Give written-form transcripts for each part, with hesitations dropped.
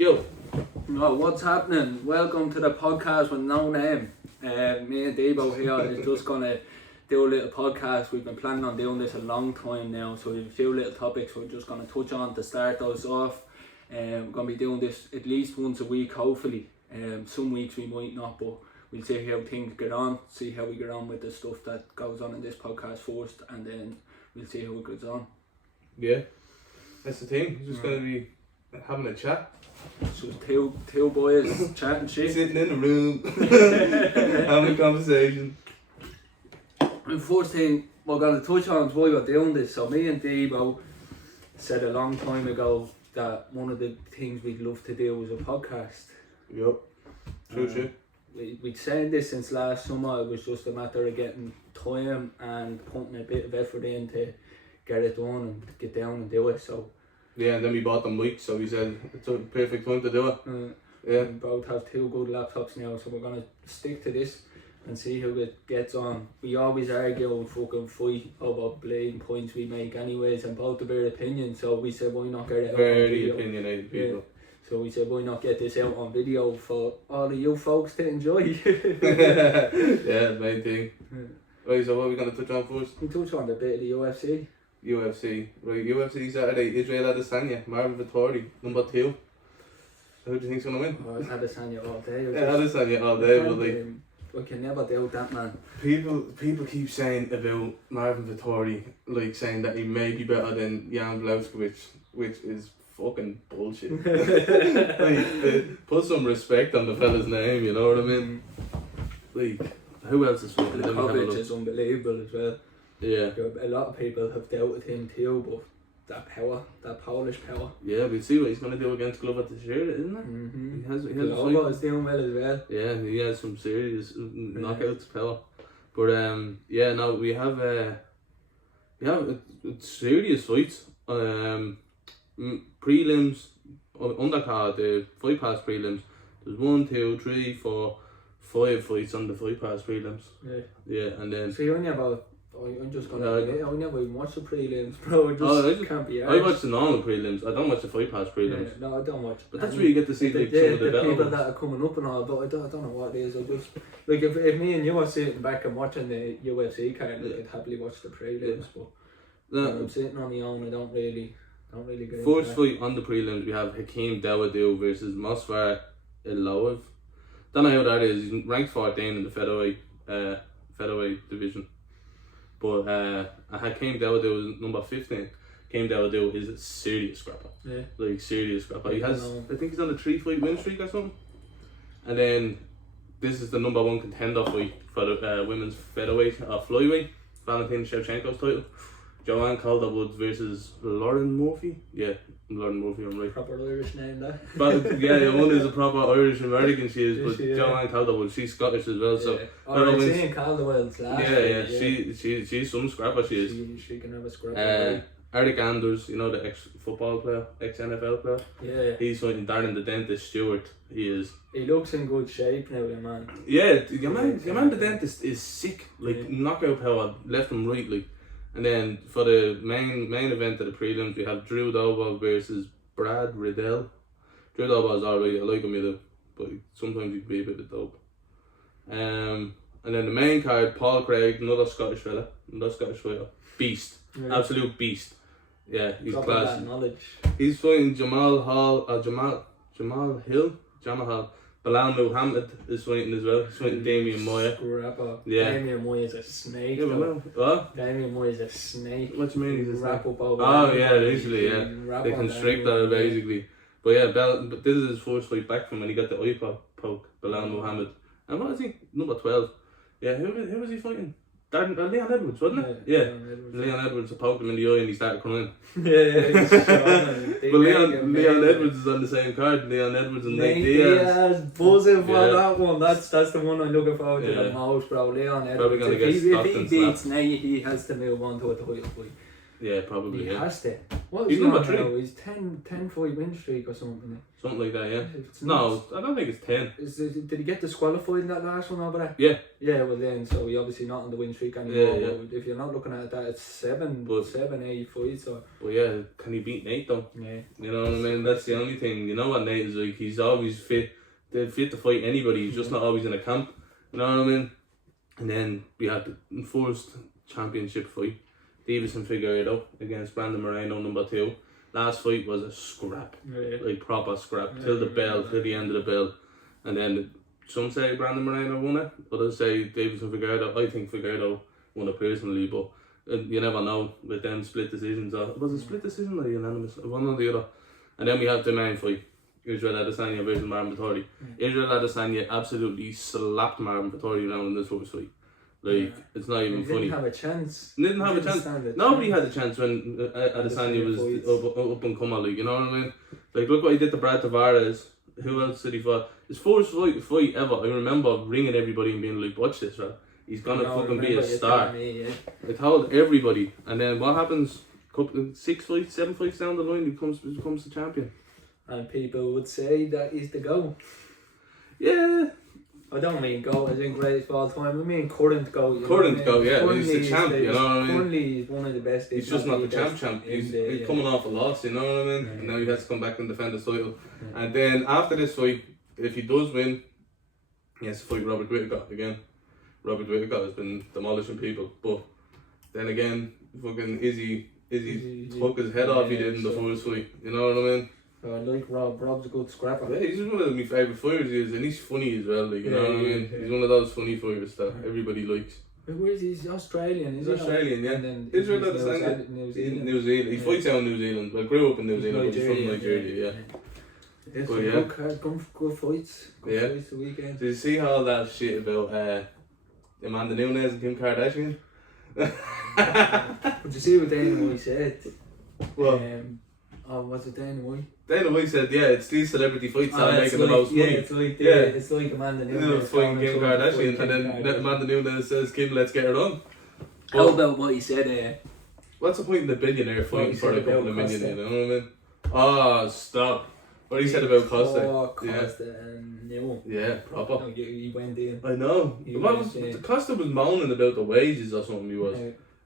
Yo, what's happening? Welcome to the podcast with no name. Me and Deebo here is just gonna do a little podcast. We've been planning on doing this a long time now, so we've a few little topics we're just gonna touch on to start us off. We're gonna be doing this at least once a week, hopefully. Some weeks we might not, but we'll see how things get on, see how we get on with the stuff that goes on in this podcast first, and then we'll see how it goes on. Yeah, that's the thing. We're just going to be having a chat. So two boys chatting shit. Sitting in the room, having a conversation. And first thing we're going to touch on is why we're doing this. So me and Deebo said a long time ago that one of the things we'd love to do was a podcast. Yep, true. We'd said this since last summer. It was just a matter of getting time and putting a bit of effort in to get it done and get down and do it. So yeah, and then we bought them mics, so we said it's a perfect time to do it. Yeah, we both have two good laptops now, so we're gonna stick to this and see how it gets on. We always argue and fucking fight over blatant points we make anyways, and both of our opinions, so we said why not get it out on Very video. opinionated people. Yeah. So we said why not get this out on video for all of you folks to enjoy. Yeah, main thing. Right, so what are we going to touch on first? We touch on a bit of the UFC. UFC. Right, UFC Saturday, Israel Adesanya, Marvin Vettori, number 2. So who do you think's going to win? Oh, it's Adesanya all day. Yeah, Adesanya all day, but like... I can never doubt that, man. People keep saying about Marvin Vettori, like saying that he may be better than Jan Blachowicz, which is fucking bullshit. Like, put some respect on the fella's name, you know what I mean? Like, who else is fighting? Blachowicz is unbelievable as well. Yeah. A lot of people have doubted him too, but that power, that Polish power. Yeah, we'll see what he's going to do against Glover this year, isn't it? Mm-hmm. He has Glover is doing well as well. Yeah, he has some serious knockouts power. But yeah, no, we have a serious fights. Prelims, undercard, the fight pass prelims. There's 1, 2, 3, 4, 5 fights on the fight pass prelims. Yeah, and then. So I'm just gonna I never even watched the prelims, bro. Just can't be arsed. I watch the normal prelims. I don't watch the fight pass prelims. Yeah, no, I don't watch. But that's where you get to see like some of the people better that are coming up and all. But I don't know what it is. I just like if me and you are sitting back and watching the UFC card, I could happily watch the prelims. But when I'm sitting on my own, I don't really get. First fight on the prelims, we have Hakeem Dawodu versus Mosfar Iloev. Don't know how that is. He's ranked 14 in the featherweight division. But Hakeem Dawodu is number 15. Hakeem Dawodu is a serious scrapper. Yeah. Like, serious scrapper. He has, I think he's on a 3-fight win streak or something. And then, this is the number 1 contender fight for the women's featherweight or flyweight. Valentina Shevchenko's title. Joanne Calderwood versus Lauren Murphy. Yeah, Lauren Murphy, I'm right. Proper Irish name, that. But yeah, one is a proper Irish American, she is, but Joanne Calderwood, she's Scottish as well, so. I've seen Calderwood's last. Yeah. She's some scrapper, she is. She can have a scrapper. Eric Anders, you know, the ex-football player, ex-NFL player. Yeah. He's fighting Darren the Dentist Stewart. He is. He looks in good shape now, the man. Yeah, your man the Dentist is sick, like knockout power, left and right, like. And then for the main event of the prelims, we have Drew Dober versus Brad Riddell. Drew Dober is alright, I like him, but sometimes he can be a bit of dope. And then the main card, Paul Craig, another Scottish fella, another Scottish fighter, beast, absolute beast. Yeah, he's class. He's fighting Jamal Hill. Bilal Muhammad is fighting as well. He's fighting Damian Moya. Scrapper. Yeah. Damian Moya is a snake. Yeah, what? Damian Moya is a snake. What do you mean he's a snake? Oh yeah, usually, yeah. They constrict that basically. But yeah, but this is his first fight back from when he got the eye poke, Bilal Muhammad. And what is he? Number 12. Yeah, who was he fighting? Leon Edwards, wasn't it? Yeah. Leon Edwards poked him in the eye and he started crying. Yeah, but Leon Edwards is on the same card. Leon Edwards and Nate Diaz. Buzzing for that one. That's the one I'm looking forward to the most, bro. Leon Edwards. Probably gonna get if he beats Nate, he has to move on to a title fight. Yeah, probably. He Yeah. has to. What is He's he number on 3. now? He's 10 fight win streak or something. Something like that. Yeah. It's No, nuts. I don't think it's 10. Did he get disqualified in that last one over there? Yeah. Yeah, well then, so he obviously not on the win streak anymore. Yeah. But if you're not looking at that, it's 7, But- 8 fights. Or But yeah, can he beat Nate though? yeah, You know what I mean? That's the only thing. You know what Nate is like? He's always fit. They're fit to fight anybody. He's just not always in a camp. You know what I mean? And then we had the first championship fight. Davison Figueiredo against Brandon Moreno, number 2. Last fight was a scrap. yeah. Like proper scrap. Till the bell, till the end of the bell. And then some say Brandon Moreno won it. Others say Davison Figueiredo. I think Figueiredo won it personally, but you never know with them split decisions. Or was it split decision or unanimous? One or the other. And then we have the main fight. Israel Adesanya versus Marvin Vettori. Israel Adesanya absolutely slapped Marvin Vettori around in this first fight. Like, it's not even He funny. didn't have a chance. Didn't have a Didn't chance. stand a Nobody chance. had a chance when Adesanya was Fights. up and coming, like, you know what I mean? Like, look what he did to Brad Tavares. Who else did he fight? His first fight ever. I remember ringing everybody and being like, watch this, right? He's gonna No, I fucking be remember a you star. telling me, yeah. I told everybody. And then what happens? 6 fights, 7 fights down the line, he becomes the champion. And people would say that he's the GOAT. Yeah. I don't mean GOAT as in greatest of all time, I mean current GOAT. you know Current what I mean? GOAT, yeah, Currently he's the champ, you know what I mean? Currently he's one of the best. He's if just not the best champ. in He's the- coming off a loss, you know what I mean? Yeah. And now he has to come back and defend his title. Yeah. And then after this fight, if he does win, he has to fight Robert Whittaker again. Robert Whittaker has been demolishing people. But then again, fucking Izzy took his head off he did in the first fight. You know what I mean? I like Rob. Rob's a good scrapper. Yeah, he's one of my favourite fighters, he is, and he's funny as well, like, you know Yeah, what I yeah, mean? yeah. He's one of those funny fighters that everybody likes. Where is he? He's Australian, He's is he? Australian, yeah. And then Israel he's Adesanya. New He's Zealand. in New Zealand. He Yeah. fights out in New Zealand. Well, grew up in New Zealand, but he's from Nigeria, yeah. It's But some yeah. good cards, good fights. Good Yeah. fights the weekend. Did you see all that shit about Amanda Nunes and Kim Kardashian? Did you see what Dana White said? Well, Was it Dana White? Dana White said, yeah, it's these celebrity fights that are it's making the most yeah, money. it's like Yeah. it's like Amanda You know, Nunes fighting going Kim to Kardashian, fight and Kim then Kardashian. Amanda Nunes says, Kim, let's get her on. How But about what he said? what's the point in the billionaire fighting he for a said couple of about million, Costa. you know what I mean? Oh, stop. What he said about Costa. Oh, Costa and Newell. Yeah, proper. No, he went in. I know. He What went was, in. Costa was moaning about the wages or something, he was.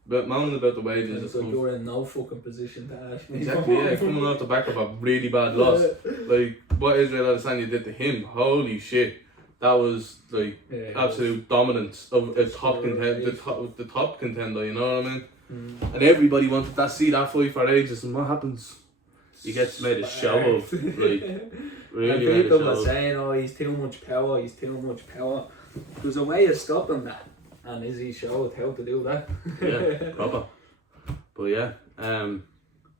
But moaning about the wages. It's like you're in no fucking position to ask me. Exactly, yeah, coming off the back of a really bad loss. Like, what Israel Adesanya did to him, holy shit. That was, like, Yeah, it absolute dominance of a top Sure, contender, right. the top contender, you know what I mean? Mm. And everybody wanted to see that fight for ages, and what happens? He gets made a show of, like, really And made a people show were of. saying, oh, he's too much power. There's a way of stopping that. And Izzy showed how to do that. Yeah, proper. But yeah,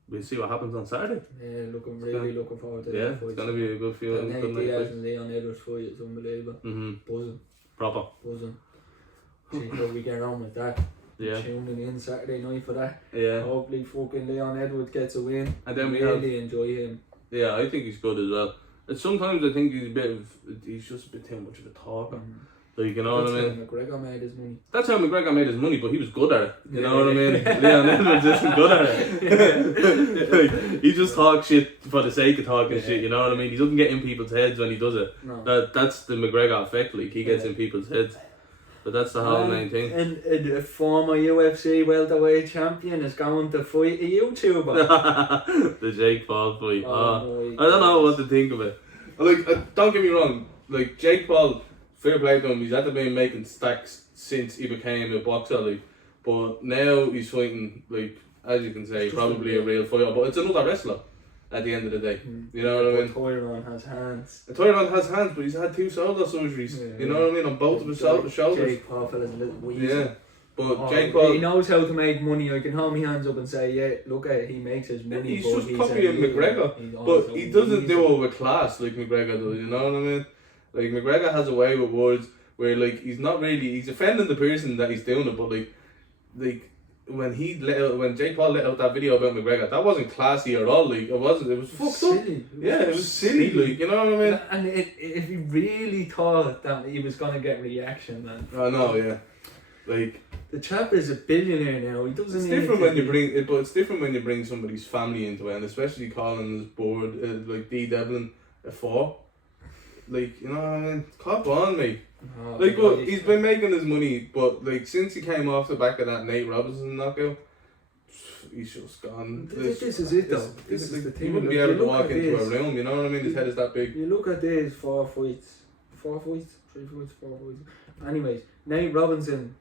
we'll see what happens on Saturday. Yeah, looking forward to Yeah, that fight. it's going to be a good feeling. Nate Good night Diaz fight. and Leon Edwards fight is unbelievable. Buzzing. Proper. See how we get on with that. Yeah. Tuning in Saturday night for that. Yeah. Hopefully fucking Leon Edwards gets a win. And then we really enjoy him. Yeah, I think he's good as well. And sometimes I think he's just a bit too much of a talker. Like, you know That's what I mean? how McGregor made his money. That's how McGregor made his money, but he was good at it. You know Yeah. what I mean? Leon Edwards isn't good at it. Like, he just talks shit for the sake of talking shit, you know what I mean? He doesn't get in people's heads when he does it. No. That's the McGregor effect, like, he gets in people's heads. But that's the whole main thing. And a former UFC welterweight champion is going to fight a YouTuber. The Jake Paul fight. Oh, I don't know what to think of it. Like, don't get me wrong. Like, Jake Paul, fair play to him. He's had to be making stacks since he became a boxer. Like, but now he's fighting, like, as you can say, probably a real fighter. But it's another wrestler at the end of the day. You know what I mean? Tyron has hands. Tyron has hands, but he's had 2 shoulder surgeries. Yeah. You know what I mean? On both of his shoulders. Jake Paul fella's a little weasel. Yeah. But Oh, Jake Paul, he knows how to make money. I can hold my hands up and say, yeah, look at it, he makes his money. he's but just he's copying a- McGregor. he's but also he doesn't weasel. do it with class like McGregor does, you know what I mean? Like, McGregor has a way with words where, like, he's not really, he's offending the person that he's doing it, but like when Jake Paul let out that video about McGregor, that wasn't classy at all. Like, it was fucked up. Silly. Yeah, it was silly. Like, you know what I mean? And if he really thought that he was gonna get reaction, then I know, yeah. Like, The chap is a billionaire now. He doesn't. It's different when you bring it, but it's different when you bring somebody's family into it, and especially calling his board like D Devlin a 4. Like, you know what I mean? Cop on, mate. Oh, like, but he's been making his money, but like since he came off the back of that Nate Robinson knockout, he's just gone. This is it though. This is the thing. He wouldn't be able to walk into a room, you know what I mean? His head is that big. You look at these 4 fights. 4 fights? 3 fights? 4 fights. Anyways, Nate Robinson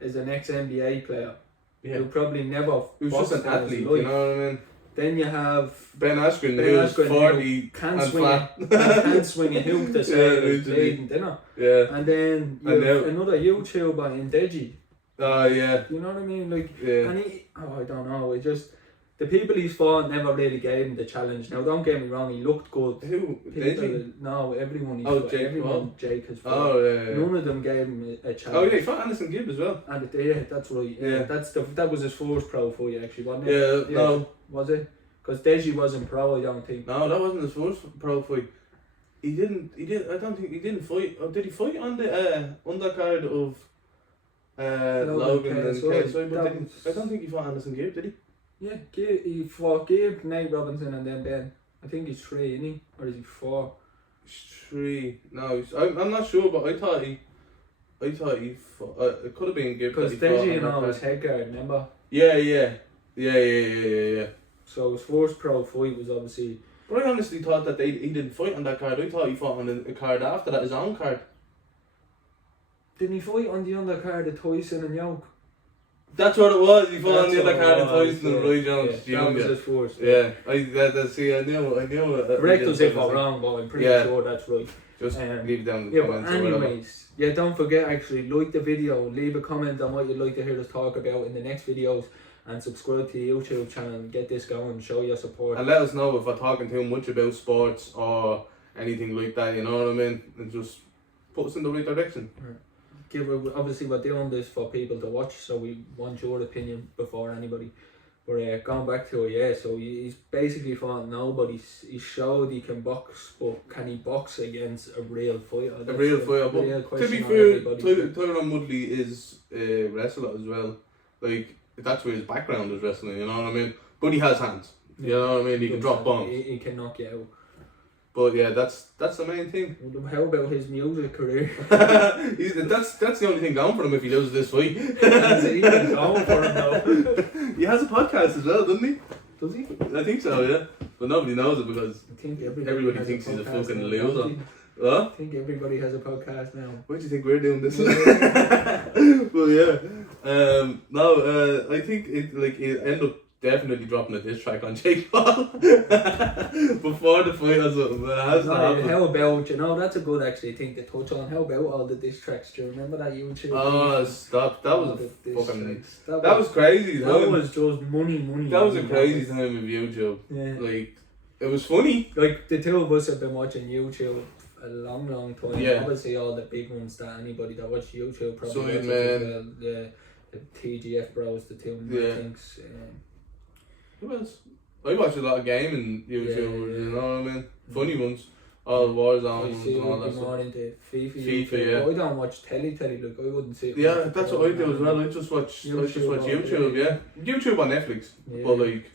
is an ex-NBA player. Yeah. Who probably never... He was just an athlete, you know what I mean? Then you have... Ben Askren, who's 40 can't and swing flat. can't swing a hoop the same as Bladen dinner. Yeah. And then you have another YouTuber in Deji. Oh, yeah. You know what I mean? Like, yeah. And he... Oh, I don't know. It just... The people he's fought never really gave him the challenge. Now, don't get me wrong, he looked good. Who? Deji? No, everyone he's fought. Everyone Jake has fought. Oh, yeah. None of them gave him a challenge. Oh, yeah, he fought Anderson Gibb as well. And that's right. Yeah. That was his first pro fight, actually, wasn't it? Yeah, no. Was it? Because Deji wasn't pro, I don't think. No, that wasn't his first pro fight. I don't think he didn't fight. Oh, did he fight on the undercard of Logan and KSI? I don't think he fought Anderson Gibb, did he? Yeah, he fought Gibb, Nate Robinson, and then Ben. I think he's 3, isn't he? Or is he 4? He's 3. No, I'm not sure, but I thought he fought. It could have been Gibb. Because Deji and all was head guard, remember? Yeah. So his first pro fight was obviously... But I honestly thought that he didn't fight on that card. I thought he fought on a card after that, his own card. Didn't he fight on the undercard of Tyson and Yoke? That's what it was. He fought on the other card of Tyson and Roy Jones. Yeah, that was his first. Yeah. I knew. Correct us if I'm wrong, but I'm pretty sure that's right. Just leave it down in the comments. But anyways, don't forget actually, like the video, leave a comment on what you'd like to hear us talk about in the next videos, and subscribe to the YouTube channel and get this going, show your support. And let us know if we're talking too much about sports or anything like that, you know what I mean? And just put us in the right direction. Obviously we're doing this for people to watch, so we want your opinion before anybody. But going back to it, so he's basically fought nobody. He showed he can box, but can he box against a real fighter? A real fighter, but to be fair, Tyron Woodley is a wrestler as well. Like, that's where his background is wrestling, you know what I mean? But he has hands, you know what I mean? He can drop bombs. He can knock you out. But yeah, that's the main thing. How about his music career? that's the only thing going for him if he loses this fight. That's even going for him though. He has a podcast as well, doesn't he? Does he? I think so, yeah. But nobody knows it because I think everybody thinks he's a fucking loser. I think everybody has a podcast now. Why do you think we're doing this? Well, yeah. I think it end up definitely dropping a diss track on Jake Paul before the fight or something. How about, that's a good actually thing to touch on. How about all the diss tracks? Do you remember that YouTube? Oh, stop. That was fucking... That was crazy. That was just money. That was a crazy time of YouTube. Yeah. Like, it was funny. Like, the two of us have been watching YouTube a long time. Yeah. Obviously all the big ones that anybody that watch YouTube probably Solid watches Man. as well. The TGF bros, the two things. Who else? I watch a lot of gaming YouTubers, you know what I mean? Funny ones. All Warzone ones and all that stuff. More into FIFA, yeah. I don't watch telly, like I wouldn't see it. Yeah, that's what I do as well. I just watch YouTube, yeah. YouTube on Netflix. Yeah.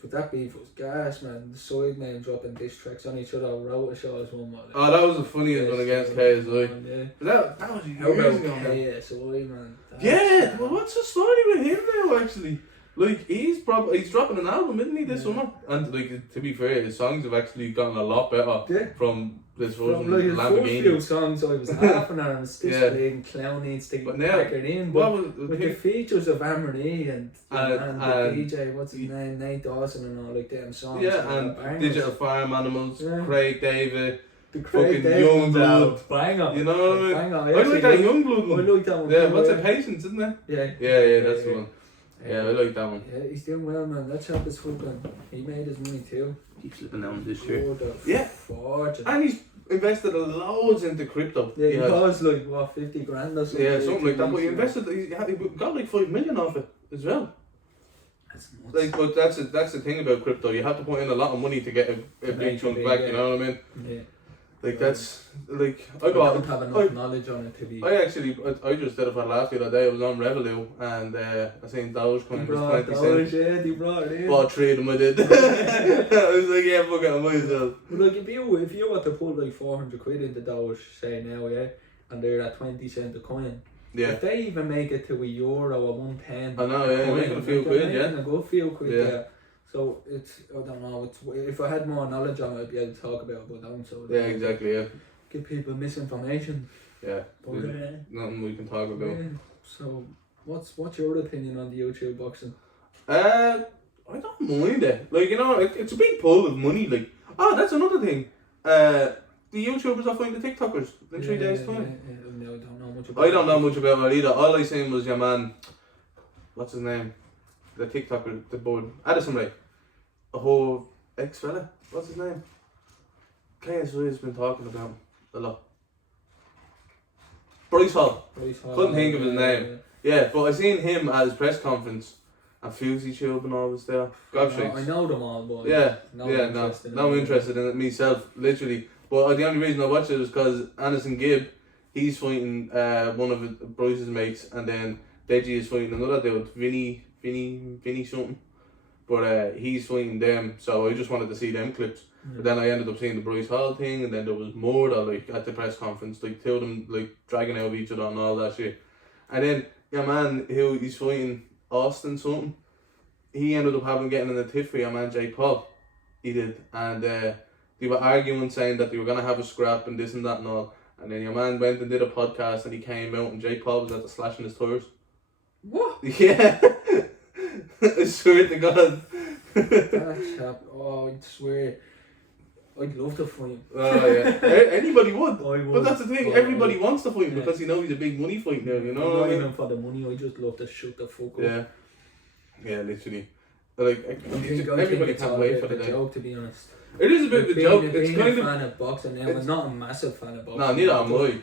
But that beef was gas, man. The side men dropping diss tracks on each other, wrote shows one more. Oh, that was the funniest one against KSI. Yeah. That was years ago. KSI, man. Yeah, well, what's the story with him now, actually? Like, he's dropping an album, isn't he, this summer? And, like, to be fair, his songs have actually gotten a lot better from this version of Lamborghini. First few songs, I was laughing at him, and still playing Clown needs to get back it in. But with the features of Amory and the DJ, what's his name, Nate Dawson and all, like, them songs. Yeah, and Digital Farm Animals, Craig David, the Craig fucking Youngblood. Banger. You know what I mean? Banger. I like that Youngblood one. I like that one. Yeah, what's it, Patience, isn't it? Yeah, that's the one. Yeah, I like that one. Yeah, he's doing well, man. That chap is fucking... He made his money too. Keeps slipping down this year. Yeah. Fortune. And he's invested loads into crypto. Yeah, he was like, what, 50 grand or something? Yeah, something like that. But he invested... He got like 5 million off it as well. That's nuts. Like, but that's the thing about crypto. You have to put in a lot of money to get a big chunk back, you know what I mean? Yeah. Like that's like I don't have enough knowledge on it to be. I just did it for a laugh the other day. I was on Revolut and I seen Dogecoin was 20 cents. Yeah, they brought it in. Bought 3 of them I did. I was like, yeah, fuck it, I might as well. But like if you were to put like 400 quid into Doge, say now, yeah, and they're at 20 cent a coin. Yeah. If they even make it to €1 or 110. I know, yeah, making a few quid, yeah. A good few quid, yeah. So it's, I don't know, if I had more knowledge on it, I'd be able to talk about it, but I don't. So yeah, exactly, yeah. Give people misinformation. Yeah. But, nothing we can talk about. Yeah. So what's your opinion on the YouTube boxing? I don't mind it. Like, you know, it's a big pool of money. Like, that's another thing. The YouTubers are fighting the TikTokers in 3 days' time. No, I don't know much about it. I don't know much about it either. All I seen was your man, what's his name? The TikToker, the board, Addison Ray. A whole ex-fella. What's his name? KSI has been talking about him a lot. Bryce Hall. Couldn't think of his name. Yeah, but I seen him at his press conference and Fusey Tube and all was there. I know them all, but no interested in it myself, literally. But the only reason I watched it was because Anderson Gibb, he's fighting one of Bryce's mates, and then Deji is fighting another dude, Vinny something. But he's fighting them, so I just wanted to see them clips. But then I ended up seeing the Bryce Hall thing, and then there was more that, like, at the press conference, like 2 of them like dragging out each other and all that shit. And then your man who he's fighting, Austin something, he ended up getting in a tiff for your man Jake Paul. He did, and they were arguing, saying that they were gonna have a scrap and this and that and all. And then your man went and did a podcast, and he came out, and Jake Paul was at the slashing his tires. What? Yeah. I swear to God. I swear. I'd love to fight him. Oh yeah, anybody would. But that's the thing, everybody wants to fight him because you know he's a big money fight now, you know. Not even for the money, I just love to shut the fuck up. Yeah, literally. Like, everybody can't wait for the day. Joke, to be honest. It is a bit of a joke. It's kind of a fan of boxing now. I'm not a massive fan of boxing. No, neither am I.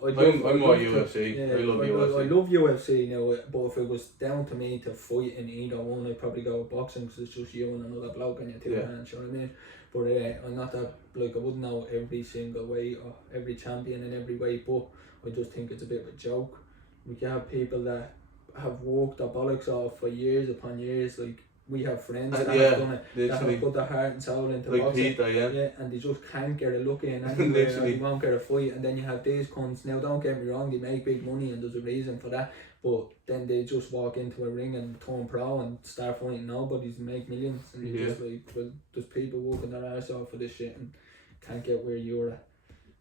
Like, I'm more UFC. Yeah, I love UFC. I love UFC now, but if it was down to me to fight in either one, I'd probably go with boxing because it's just you and another bloke and your 2 hands, you know what I mean? But I'm not that, like, I wouldn't know every single weight or every champion in every weight, but I just think it's a bit of a joke. We can have people that have worked their bollocks off for years upon years, like, we have friends that have done it, that have put their heart and soul into like boxing. Peter, yeah, and they just can't get a look in anywhere, and they won't get a fight, and then you have these cunts. Now, don't get me wrong, they make big money and there's a reason for that, but then they just walk into a ring and turn pro and start fighting nobodies and make millions, and you're just like, well, there's people working their arse off for this shit and can't get where you're at.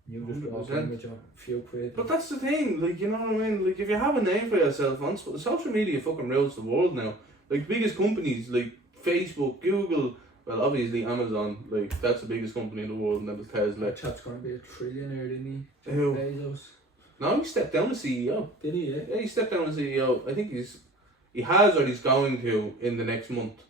You just walk in with your few quid. But that's the thing, like, you know what I mean? Like, if you have a name for yourself on social media, fucking rules the world now. Like, biggest companies like Facebook, Google, well, obviously Amazon, like, that's the biggest company in the world, and then there's Tesla. That chap's going to be a trillionaire, isn't he? Who? Bezos. No, he stepped down as CEO. Did he? Yeah, he stepped down as CEO. I think he has or he's going to in the next month.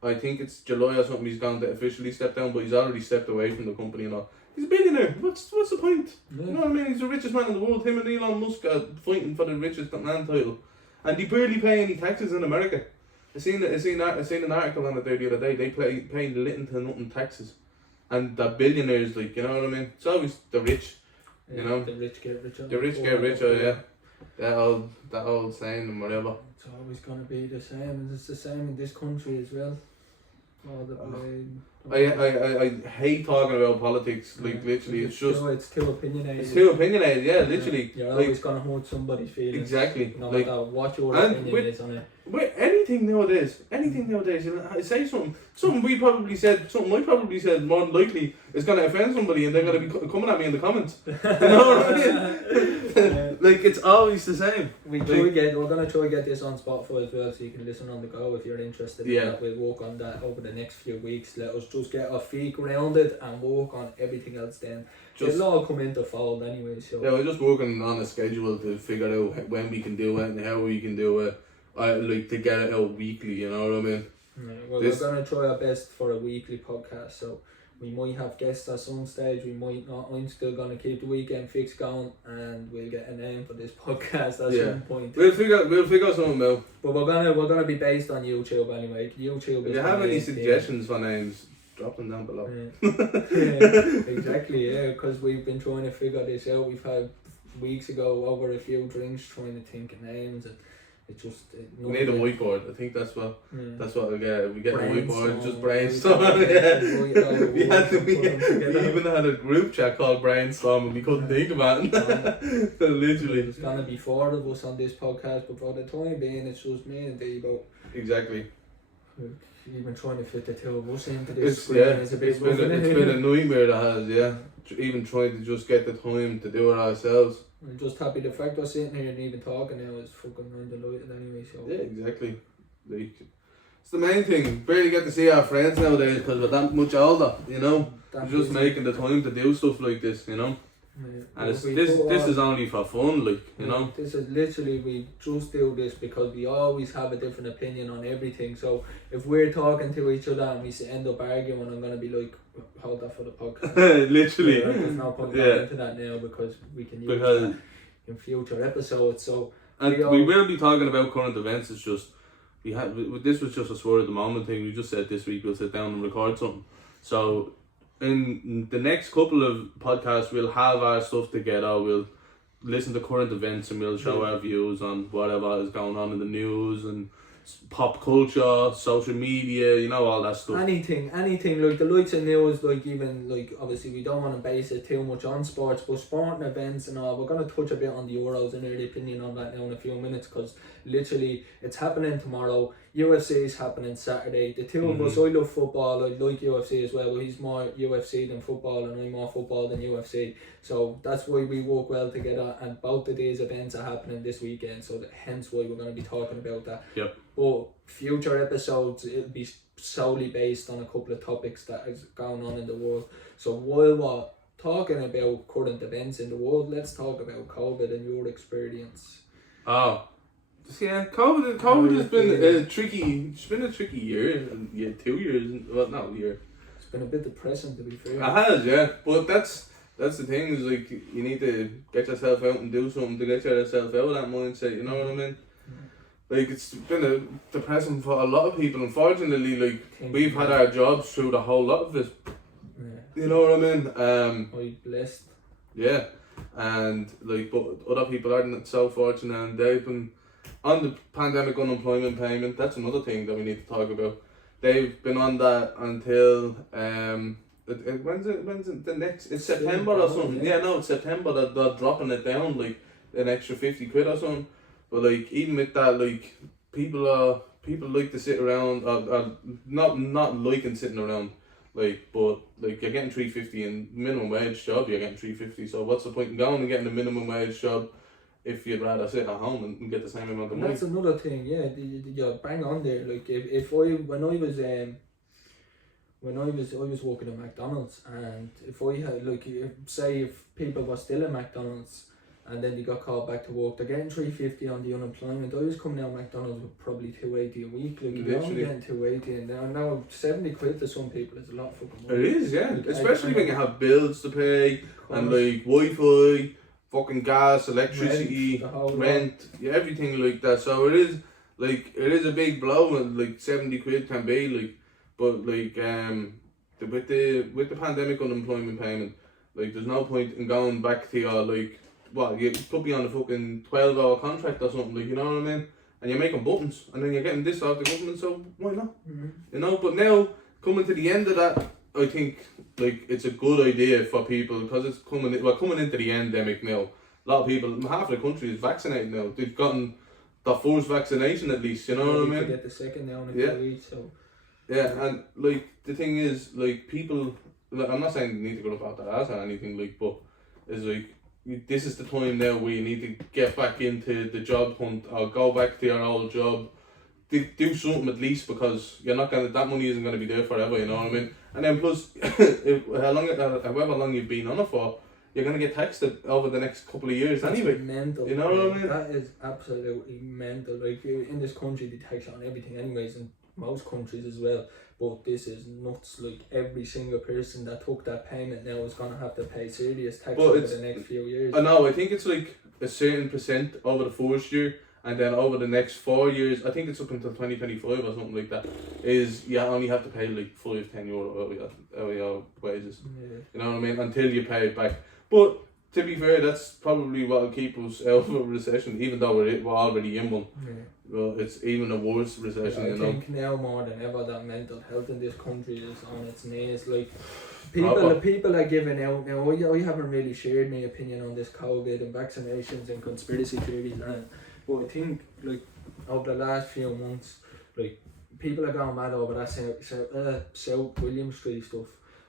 I think it's July or something he's going to officially step down, but he's already stepped away from the company and all. He's a billionaire. What's the point? Yeah. You know what I mean? He's the richest man in the world. Him and Elon Musk are fighting for the richest man title. And they barely pay any taxes in America. I seen an article on it there the other day. They pay little to nothing taxes, and they're billionaires. Like, you know what I mean? It's always the rich, you know. The rich get richer. The rich get richer. Yeah. That old saying and whatever. It's always gonna be the same, and it's the same in this country as well. All the blame. I hate talking about politics. Like, literally, it's just it's too opinionated. It's too opinionated. Yeah, literally. You're always gonna hurt somebody's feelings. Exactly. No matter what your opinion is on it. With anything nowadays, you know, I say something we probably said, something I probably said, more than likely is going to offend somebody, and they're going to be coming at me in the comments. You know what I mean? Like, it's always the same. We're going to try to get this on Spotify as well, so you can listen on the go if you're interested in that. We'll work on that over the next few weeks. Let us just get our feet grounded and work on everything else then. It'll all come into fold anyway. So. Yeah, we're just working on a schedule to figure out when we can do it and how we can do it. I like to get it out weekly, you know what I mean? Yeah, well, we're going to try our best for a weekly podcast, so we might have guests at some stage, we might not. I'm still going to keep the weekend fix going, and we'll get a name for this podcast at some point. We'll figure something out. But we're gonna be based on YouTube anyway. YouTube. If you have any suggestions for names, drop them down below. Exactly, yeah, because we've been trying to figure this out. We've had weeks ago over a few drinks trying to think of names, and it just... We need a whiteboard. I think that's what we get. We get a whiteboard, just brainstorm. We even had a group chat called Brainstorm and we couldn't think about it. Literally. There's going to be 4 of us on this podcast, but for the time being it's just me and Deebo. Exactly. Even trying to fit the 2 of us into this It's been a nightmare that has, even trying to just get the time to do it ourselves. I'm just happy the fact we're sitting here and even talking now is fucking undelighted anyway, so... Yeah, exactly. Like, it's the main thing. Barely get to see our friends nowadays because we're that much older, you know. We're just making the time to do stuff like this, you know. Yeah. And this is only for fun, like, you know. This is literally, we just do this because we always have a different opinion on everything. So if we're talking to each other and we end up arguing, I'm going to be like, hold that for the podcast. Literally. There's no point going into that now because we can use that in future episodes. So we will be talking about current events. It's just, this was just a spur of the moment thing. We just said this week we'll sit down and record something. So in the next couple of podcasts, we'll have our stuff together. We'll listen to current events and we'll show our views on whatever is going on in the news and pop culture, social media, you know, all that stuff. Anything like the likes of news, like even like obviously we don't want to base it too much on sports, but sporting events and all. We're going to touch a bit on the Euros and our opinion on that now in a few minutes because literally it's happening tomorrow. UFC is happening Saturday. The 2 of us, I love football, I like UFC as well, but he's more UFC than football and I'm more football than UFC. So that's why we work well together, and both of these events are happening this weekend, so hence why we're going to be talking about that. Yep. But future episodes, it'll be solely based on a couple of topics that is going on in the world. So while we're talking about current events in the world, let's talk about COVID and your experience. Oh. Yeah, COVID has been a tricky. It's been a tricky year. 2 years. Well, not a year. It's been a bit depressing, to be fair. It has, yeah. But that's the thing. Is like you need to get yourself out and do something to get yourself out of that mindset. You know what I mean? Like it's been a depressing for a lot of people. Unfortunately, like we've had our jobs through the whole lot of it. Yeah. You know what I mean? I'm blessed. Yeah, and like, but other people aren't so fortunate, and they've been on the pandemic unemployment payment. That's another thing that we need to talk about. They've been on that until when's it the next? It's September or something. Yeah, no, it's September that they're dropping it down like an extra 50 quid or something. But like even with that, like people like to sit around, not liking sitting around, like, but like you're getting 350 in minimum wage job, you're getting 350. So what's the point in going and getting a minimum wage job if you'd rather sit at home and get the same amount of money? That's another thing, yeah. You're bang on there. Like if when I was working at McDonald's, and if I had if people were still at McDonald's and then they got called back to work, they're getting 350 on the unemployment. I was coming out of McDonald's with probably 280 a week. Like you're only getting 280, and now 70 quid to some people is a lot of fucking money. It is, yeah. Like, especially when you have bills to pay and like Wi-Fi, fucking gas, electricity, rent, yeah, everything like that. So it is a big blow, and like 70 quid can be like, but like with the pandemic unemployment payment, like there's no point in going back to your like, well, you could be on a fucking 12-hour contract or something, like, you know what I mean? And you're making buttons, and then you're getting this off the government, so why not? You know, but now, coming to the end of that, I think, like, it's a good idea for people, because we're coming into the endemic now. A lot of people, half the country is vaccinated now. They've gotten the first vaccination at least, you know what I mean? To get the second now in a few weeks, so... Yeah, and, like, the thing is, like, people, like, I'm not saying you need to go up out their ass or anything, like, but it's like, this is the time now where you need to get back into the job hunt or go back to your old job. Do something at least, because you're not gonna, that money isn't gonna be there forever, you know what I mean? And then plus, however long you've been on it for, you're gonna get taxed over the next couple of years anyway. Mental. You know what I mean? That is absolutely mental. Like in this country, they tax you on everything anyways, and most countries as well. But this is nuts. Like every single person that took that payment now is gonna have to pay serious tax over the next few years. I know. I think it's like a certain percent over the first year, and then over the next 4 years, I think it's up until 2025 or something like that, is you only have to pay like €5-10 out of your wages. Yeah. You know what I mean? Until you pay it back. But to be fair, that's probably what will keep us out of a recession, even though we're already in one. Yeah. Well, it's even a worse recession, I you know. think now more than ever that mental health in this country is on its knees. Like people are giving out now. I haven't really shared my opinion on this COVID and vaccinations and conspiracy theories and that. But I think like over the last few months, like people are going mad over that South William Street stuff.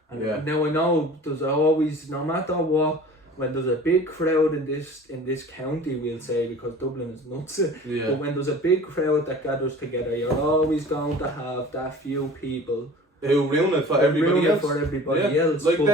And now I know there's always, no matter what, when there's a big crowd in this county, we'll say, because Dublin is nuts. Yeah. But when there's a big crowd that gathers together, you're always going to have that few people who ruin it for everybody else. Like but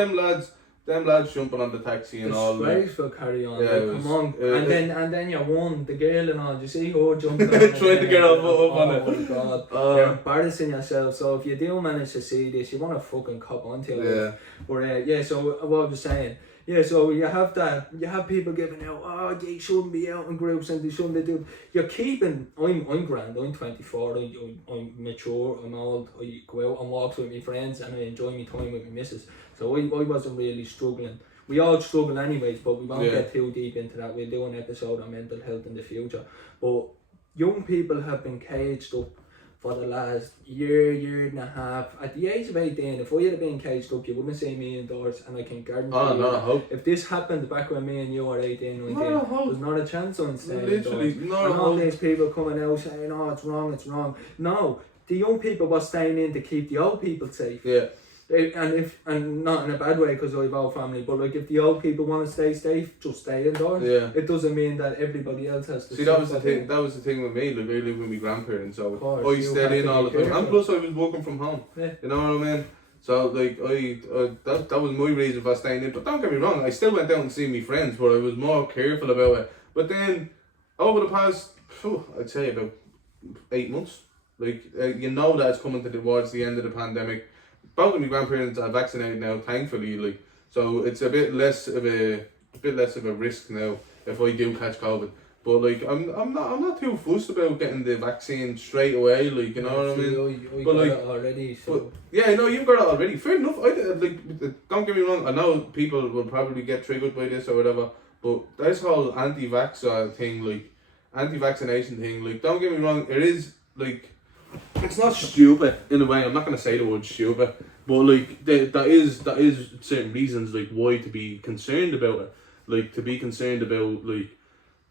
them lads jumping on the taxi and all. Disgraceful carry on. Yeah, like, come on. And then you won the girl and all. Do you see her jumping on trying to get up on it. Oh my god. You're embarrassing yourself. So if you do manage to see this, you want to fucking cop onto it. Yeah. But so what I was saying. Yeah, so you have people giving out, oh, they shouldn't be out in groups and they shouldn't do. You're keeping, I'm grand, I'm 24, I'm mature, I'm old, I go out and walk with my friends and I enjoy my time with my missus. So I wasn't really struggling. We all struggle anyways, but we won't get too deep into that. We'll do an episode on mental health in the future. But young people have been caged up for the last year and a half. At the age of 18, if I had been caged up, you wouldn't see me indoors, and I can guarantee you if this happened back when me and you were 18, 19, there's not a chance on staying indoors. And all these people coming out saying, oh, it's wrong. No, the young people were staying in to keep the old people safe. Yeah. And not in a bad way because I have all family, but like if the old people want to stay safe, just stay indoors. Yeah. It doesn't mean that everybody else has to. See, that was the thing. That was the thing with me. Like, I lived with my grandparents, so I stayed in all the time. And plus, I was working from home. Yeah. You know what I mean? So like, that was my reason for staying in. But don't get me wrong, I still went down and see my friends, but I was more careful about it. But then, over the past, I'd say about 8 months, like you know that it's coming towards the end of the pandemic. Both of my grandparents are vaccinated now, thankfully, like, so it's a bit less of a risk now if I do catch COVID. But like I'm not too fussed about getting the vaccine straight away, like, you know what I mean? I got it already, so. But, yeah, I know you've got it already. Fair enough. Don't get me wrong. I know people will probably get triggered by this or whatever, but this whole anti-vax thing, like anti-vaccination thing, like, don't get me wrong. It is like. It's not stupid in a way. I'm not gonna say the word stupid, but like that is certain reasons like why to be concerned about it. Like to be concerned about, like,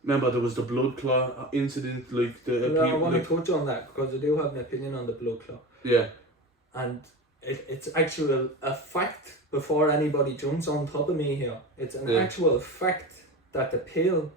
remember there was the blood clot incident. Like I want to touch on that because I do have an opinion on the blood clot. Yeah. And it's actual a fact before anybody jumps on top of me here. It's an actual fact that the pill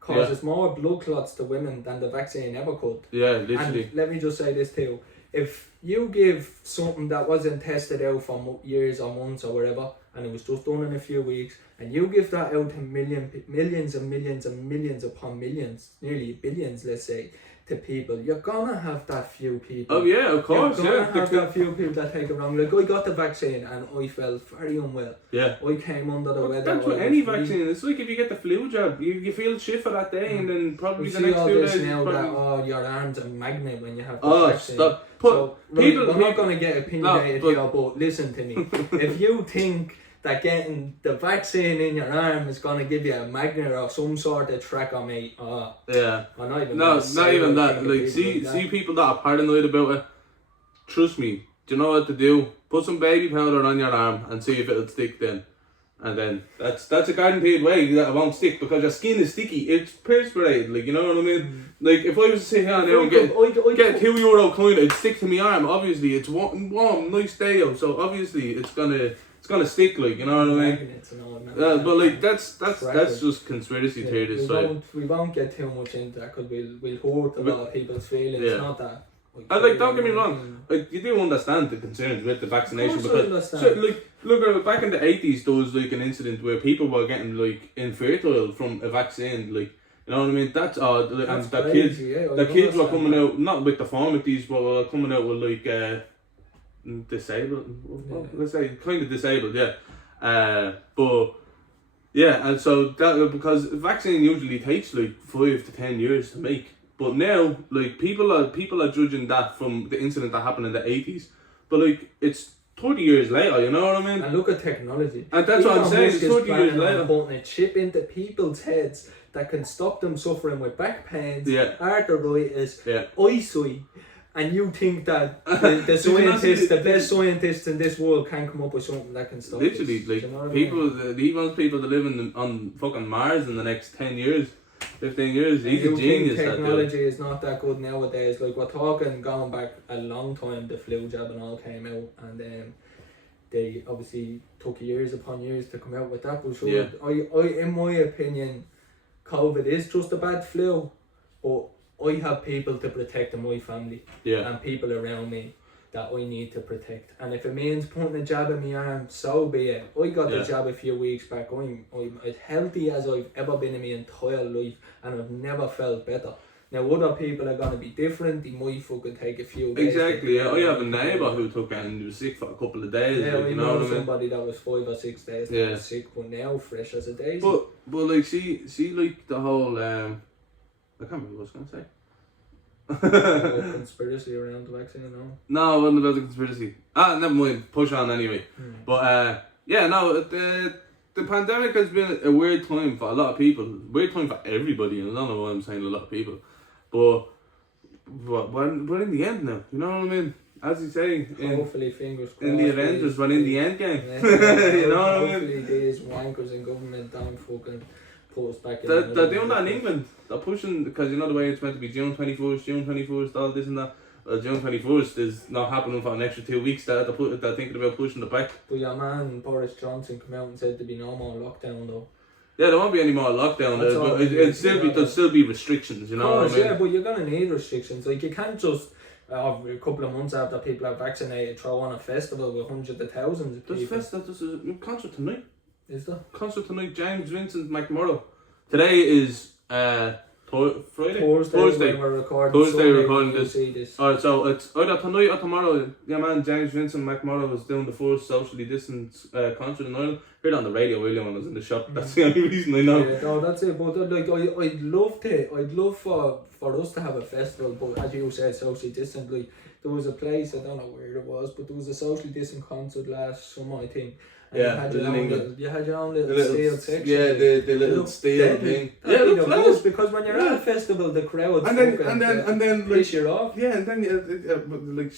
causes more blood clots to women than the vaccine ever could. Yeah, literally. And let me just say this too. If you give something that wasn't tested out for years or months or whatever, and it was just done in a few weeks, and you give that out to millions and millions and millions upon millions, nearly billions, let's say, to people, you're gonna have that few people. Oh yeah, of course. You're gonna have that few people that take it wrong. Like, I got the vaccine and I felt very unwell. Yeah. I came under the weather. That's with any vaccine. It's like if you get the flu jab, you feel shit for that day, and then probably the next 2 days. Now that your arm's a magnet when you have the vaccine. Stop. We're not gonna get opinionated here, but listen to me. If you think that getting the vaccine in your arm is going to give you a magnet or some sort of tracker, mate. Yeah. Well, not even that. Like, see people that are paranoid about it. Trust me. Do you know what to do? Put some baby powder on your arm and see if it'll stick then. And then that's a guaranteed way that it won't stick because your skin is sticky. It's perspirated, like, you know what I mean? Like, if I was to sit here now and get a €2 coin, it'd stick to my arm. Obviously, it's warm, nice day out, so obviously it's gonna stick, like, you know what I mean? But like that's just conspiracy theories. We won't get too much into that because we'll hurt a lot of people's feelings. Yeah. Not that. Don't get me wrong. Like, you do understand the concerns with the vaccination because look, back in the 80s, there was like an incident where people were getting like infertile from a vaccine, like, you know what I mean? That's and the kids were coming out not with deformities, but were coming out with like disabled. Let's say kind of disabled, but yeah, and so that because vaccine usually takes like 5 to 10 years to make. But now, like, people are judging that from the incident that happened in the 80s. But, like, it's 30 years later, you know what I mean? And look at technology. And that's what I'm saying, it's 30 years later. Putting a chip into people's heads that can stop them suffering with back pains, arthritis, eyesight. And you think that the scientists, the best scientists in this world can come up with something that can stop literally, this. like, you know people, people that live on fucking Mars in the next 10 years, 15 years, he's a genius. Technology is not that good nowadays. Like, we're talking going back a long time, the flu jab and all came out, and they obviously took years upon years to come out with that. But sure, I in my opinion, COVID is just a bad flu, but I have people to protect in my family and people around me that I need to protect. And if it means putting a jab in my arm, so be it. I got the jab a few weeks back. I'm as healthy as I've ever been in my entire life, and I've never felt better. Now, other people are going to be different. They might fucking take a few days. Exactly, yeah. I have a neighbour who took it and he was sick for a couple of days. Yeah, like, I know somebody that was 5 or 6 days that was sick, but now fresh as a daisy. But like, see, like, the whole, I can't remember what I was going to say. Conspiracy around the vaccine and all? No, it wasn't about the conspiracy. Never mind. Push on anyway. But the pandemic has been a weird time for a lot of people. Weird time for everybody, and I don't know why I'm saying a lot of people. But we're in the end now. You know what I mean? As you say, hopefully, fingers crossed. In the Avengers, we're in the end game. You know what I mean? Hopefully, these wankers in government don't fucking put us back in. They're doing that in England. They're pushing, because you know the way it's meant to be June 21st, all this and that. June 21st is not happening for an extra 2 weeks. They're thinking about pushing it back. But your man Boris Johnson came out and said there'd be no more lockdown though. Yeah, there won't be any more lockdown, but there'll still be restrictions, you know what I mean? Yeah, but you're gonna need restrictions. Like, you can't just a couple of months after people are vaccinated throw on a festival with hundreds of thousands of people. There's a concert tonight. Is there? Concert tonight, James Vincent McMurrow. Today is Friday? Thursday. We're recording. Thursday we're recording this. Alright, so it's either tonight or tomorrow. Yeah, man, James Vincent McMurrow was doing the first socially distanced concert in Ireland. Heard it on the radio earlier when I was in the shop. That's the only reason I know. Yeah, no, that's it. But like, I'd love for us to have a festival. But as you said, socially distant. Like, there was a place, I don't know where it was, but there was a socially distant concert last summer, I think. And you had your own little steel section. Yeah, the little steel thing. Yeah, it looks because when you're at a festival, the crowd and then piss you off. Yeah, and then like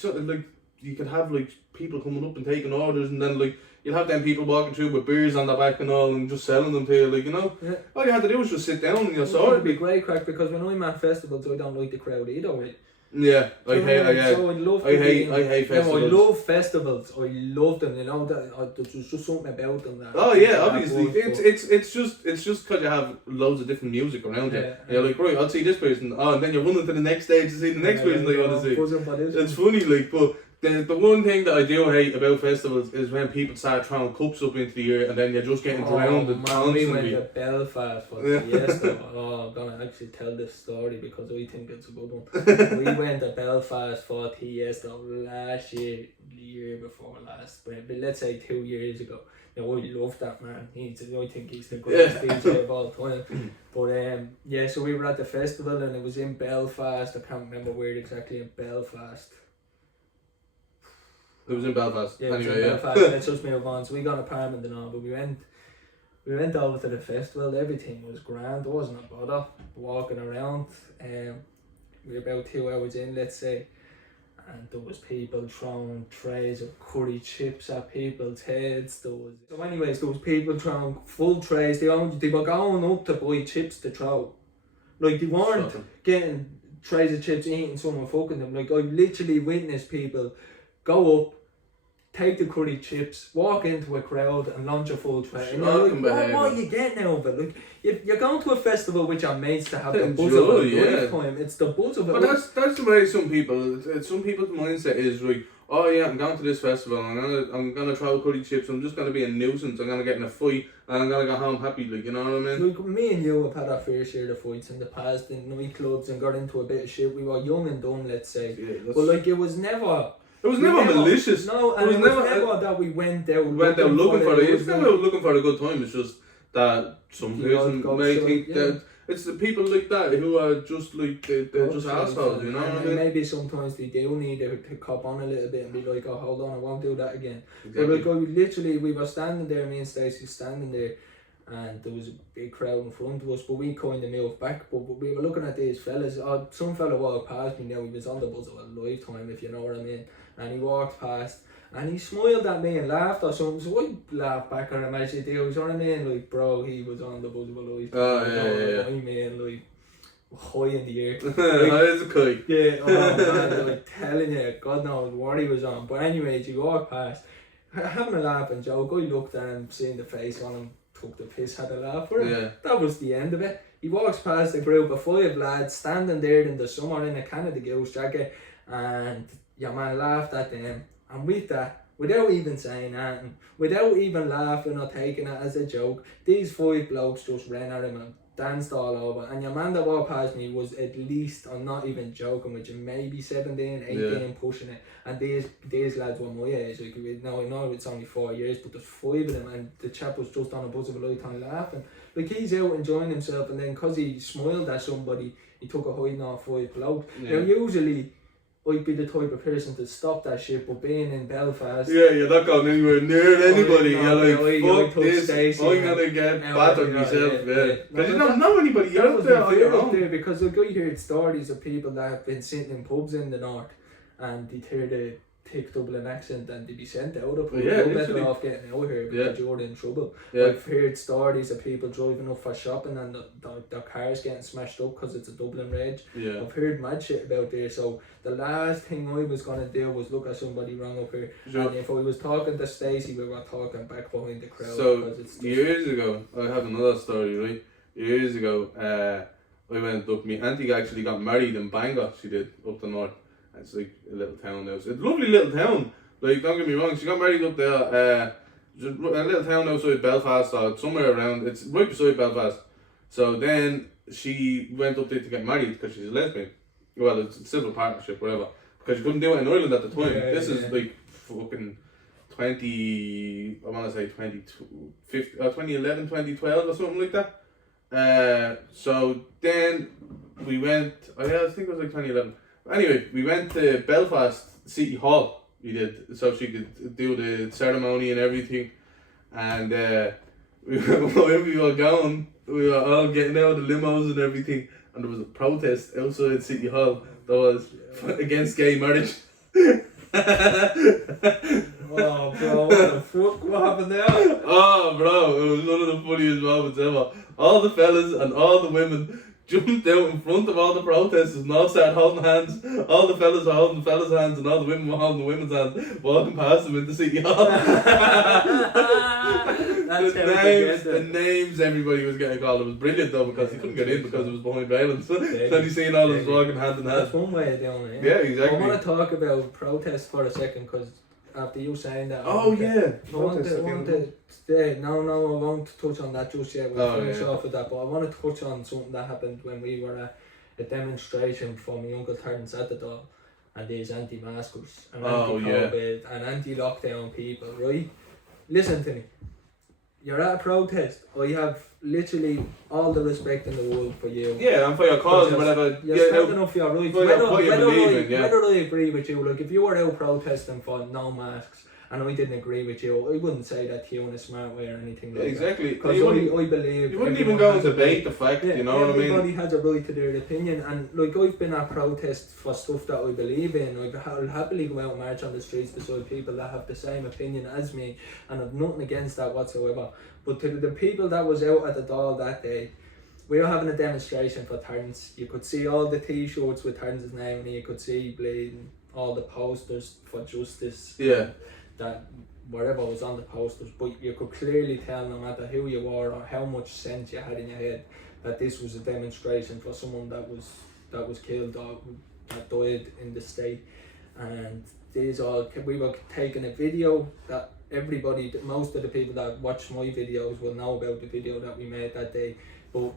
you could have like people coming up and taking orders, and then like you'll have them people walking through with beers on their back and all, and just selling them to you, like, you know. Yeah. All you had to do was just sit down and you saw it. It'd be great crack, because when I'm at festivals, I don't like the crowd either. Right? Yeah, I hate festivals. I love festivals. I love them. You know, there's just something about them that. Oh yeah, obviously, it's just because you have loads of different music around you. And you're like, right, I'll see this person. Oh, and then you're running to the next stage to see the next person that you want to see. It's funny, like, but the one thing that I do hate about festivals is when people start throwing cups up into the air and then you're just getting drowned. We went to Belfast for Fiesta. I'm gonna actually tell this story because I think it's a good one. We went to Belfast for Fiesta last year, the year before last, but let's say 2 years ago. Now, I love that man. I think he's the greatest DJ of all time. But so we were at the festival and it was in Belfast. I can't remember where exactly in Belfast. It was in Belfast. Yeah, it was in Belfast. Let's just move on. So we got an apartment and all, but we went over to the festival. Everything was grand. There wasn't a bother walking around. We were about 2 hours in, let's say, and there was people throwing trays of curry chips at people's heads. There was people throwing full trays. They were going up to buy chips to throw. Like, they weren't getting trays of chips, eating someone fucking them. Like, I literally witnessed people go up, take the curry chips, walk into a crowd and launch a full tray. And you're like, what are you getting out of it? Like, you're going to a festival with your mates to have the buzz of a lifetime. It's the buzz of it. But that's the way some people's mindset is, like, oh yeah, I'm going to this festival, I'm gonna try curry chips, I'm just gonna be a nuisance, I'm gonna get in a fight, and I'm gonna go home happy, like, you know what I mean? Like, me and you have had our fair share of fights in the past in nightclubs and got into a bit of shit. We were young and dumb, let's say. Yeah, but like, it was never malicious. No, and it was never that we went out looking for it. It's never looking for a good time. It's just that some person may think that It's the people like that who are just like they're just assholes, you know what I mean? Maybe sometimes they do need to cop on a little bit and be like, oh, hold on, I won't do that again. Exactly. But we were standing there, me and Stacey standing there, and there was a big crowd in front of us, but we kind of moved back. But we were looking at these fellas. Some fella walked past me now. He was on the buzz of a lifetime, if you know what I mean. And he walked past, and he smiled at me and laughed or something. So I laughed back at him as you do. You know what I mean? Like, bro, he was on the buzz of a lifetime. Oh yeah. I mean, like, high in the air. That is a kite. Yeah, oh man, like telling you, God knows what he was on. But anyways, he walked past, having a laugh and joke. I looked at him, seeing the face on him, took the piss, had a laugh for him. Yeah. That was the end of it. He walks past a group of 5 lads standing there in the summer in a Canada Goose jacket, and your man laughed at them. And with that, without even saying anything, without even laughing or taking it as a joke, these 5 blokes just ran at him and danced all over. And your man that walked past me was at least, I'm not even joking with you, maybe 17, 18 pushing it. And these lads were my age. Like, I know it's only 4 years, but there's 5 of them, and the chap was just on a buzz of a lifetime laughing. Like, he's out enjoying himself, and then because he smiled at somebody, he took a hiding off 5 blokes. Now usually I'd be the type of person to stop that shit, but being in Belfast, you're not going anywhere near anybody. You're like, fuck this, Stacey, I'm gonna get battered myself. Because you don't know anybody out there on your own. Because like, I heard stories of people that have been sitting in pubs in the north, and they'd hear the thick Dublin accent and they'd be sent out of pub. You're better off getting out here because you're in trouble. I've heard stories of people driving up for shopping and their cars getting smashed up because it's a Dublin reg. I've heard mad shit about there. So the last thing I was going to do was look at somebody wrong up here. And if I was talking to Stacey, we were talking back behind the crowd. So years ago, I have another story, right? Years ago, I went up, my auntie actually got married in Bangor, she did, up the north. It's like a little town now. It's a lovely little town. Like, don't get me wrong, she got married up there, just a little town outside Belfast or somewhere around. It's right beside Belfast. So then she went up there to get married because she's a lesbian. Well, it's a civil partnership, whatever. Because she couldn't do it in Ireland at the time. This is like fucking 2011, 2012 or something like that. So then we went, I think it was like 2011. Anyway, we went to Belfast City Hall. We did, so she could do the ceremony and everything. And when we were going, we were all getting out of the limos and everything. And there was a protest outside City Hall that was against gay marriage. Oh, bro, what the fuck? What happened there? Oh, bro, it was one of the funniest moments ever. All the fellas and all the women jumped out in front of all the protesters and all started holding hands. All the fellas were holding the fellas' hands and all the women were holding the women's hands, walking past them into City Hall. The names everybody was getting called. It was brilliant though because he couldn't get in because it was behind railings. So you seen all of us walking hand in hand. That's one way of doing it. Yeah, exactly. I want to talk about protests for a second because after you saying that, I won't touch on that just yet. We'll finish off with that, but I want to touch on something that happened when we were at a demonstration for my Uncle Terence at the door, and these anti-maskers and anti-COVID and anti-lockdown people, right? Listen to me. You're at a protest. I have literally all the respect in the world for you. Yeah, and for your cause and whatever. You're standing up for your rights. Whether I agree with you, like if you were out protesting for no masks and I didn't agree with you, I wouldn't say that to you in a smart way or anything like exactly. that. Because I believe you wouldn't even go and debate the fact, you know what I mean? Everybody has a right to their opinion, and like I've been at protests for stuff that I believe in. I'll happily go out and march on the streets beside people that have the same opinion as me, and I've nothing against that whatsoever. But to the people that was out at the door that day, we were having a demonstration for Terence. You could see all the t-shirts with Terence's name and you could see bleeding all the posters for justice. Yeah. That whatever was on the posters, but you could clearly tell, no matter who you were or how much sense you had in your head, that this was a demonstration for someone that was killed or that died in the state. And we were taking a video that everybody, most of the people that watch my videos will know about the video that we made that day. But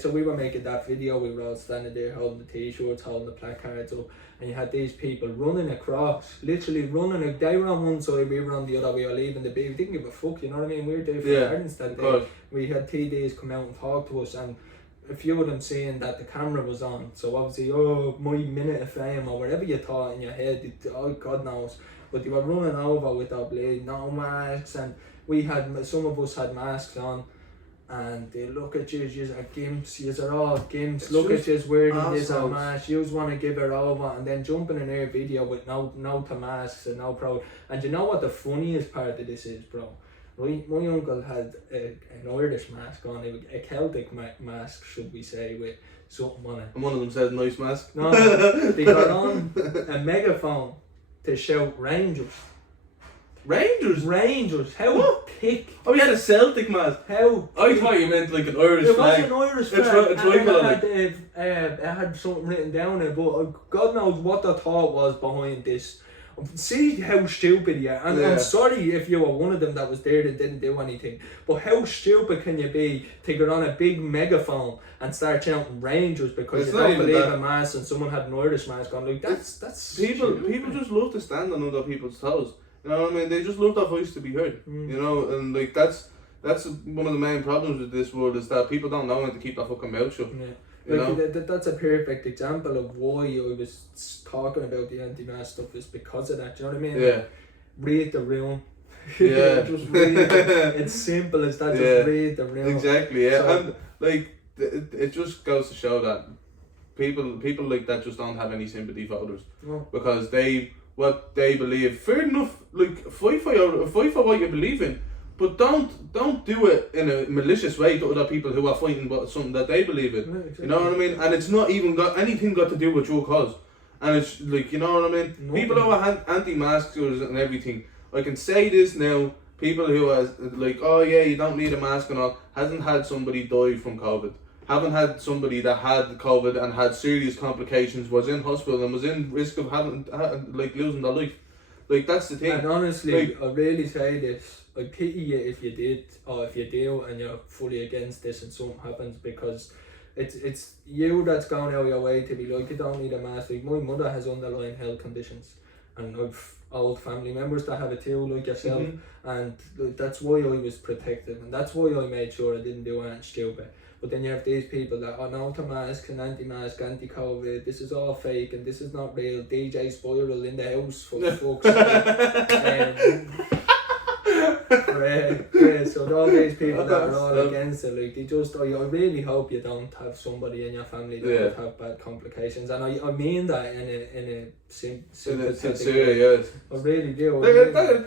so we were making that video, we were all standing there holding the t-shirts, holding the placards up, and you had these people running across, literally running. They were on one side, we were on the other, we were leaving the bay. We didn't give a fuck, you know what I mean? We were there for parents that day. We had TDs come out and talk to us, and a few of them saying that the camera was on, so obviously, my minute of fame or whatever you thought in your head, God knows. But they were running over with their blade, no masks, and some of us had masks on, and they look at you are gimps, you are all gimps, look at you wearing this a mask, you want to give it over, and then jumping in their video with no to masks and no proud. And you know what the funniest part of this is, bro? Right, my uncle had an Irish mask on, a Celtic mask, should we say, with something on it. And one of them said nice mask. No, they got on a megaphone to shout Rangers. Rangers? How thick? Oh, he had a Celtic mask. How? I thought you meant like an Irish flag. It was an Irish flag. It had something written down there, but God knows what the thought was behind this. See how stupid you are. And I'm sorry if you were one of them that was there that didn't do anything, but how stupid can you be to get on a big megaphone and start shouting Rangers because you don't believe a mask and someone had an One mask on? Like, that's people stupid. People just love to stand on other people's toes. You know what I mean? They just love their voice to be heard. You know, and like that's one of the main problems with this world, is that people don't know when to keep their fucking mouth shut. Yeah. You know? That's a perfect example of why I was talking about the anti-mask stuff, is because of that. Do you know what I mean? Yeah. Read the room. Yeah. Just read it. It's simple as that. Just read the room. Exactly. Yeah. So, and like it just goes to show that people like that just don't have any sympathy for others, because what they believe. Fair enough. Like fight for what you believe in. But don't do it in a malicious way to other people who are fighting about something that they believe in. No, exactly. You know what I mean? And it's not even got anything to do with your cause. And it's like, you know what I mean? Nothing. People who are anti-maskers and everything, I can say this now, people who are like, oh yeah, you don't need a mask and all, hasn't had somebody die from COVID. Haven't had somebody that had COVID and had serious complications, was in hospital and was in risk of losing their life. Like, that's the thing. And honestly, like, I really say this, I pity you if you did, or if you do and you're fully against this and something happens, because it's you that's going out of your way to be like, you don't need a mask. Like, my mother has underlying health conditions, and I've old family members that have it too, like yourself, and that's why I was protected, and that's why I made sure I didn't do anything stupid. But then you have these people that are no to masks and anti-mask, anti-COVID, this is all fake and this is not real, DJ Spiral in the house, for fuck's sake. So all these people that are all against it, like, they just, I really hope you don't have somebody in your family that would have bad complications, and I mean that in a sympathetic way. Yes. I really do.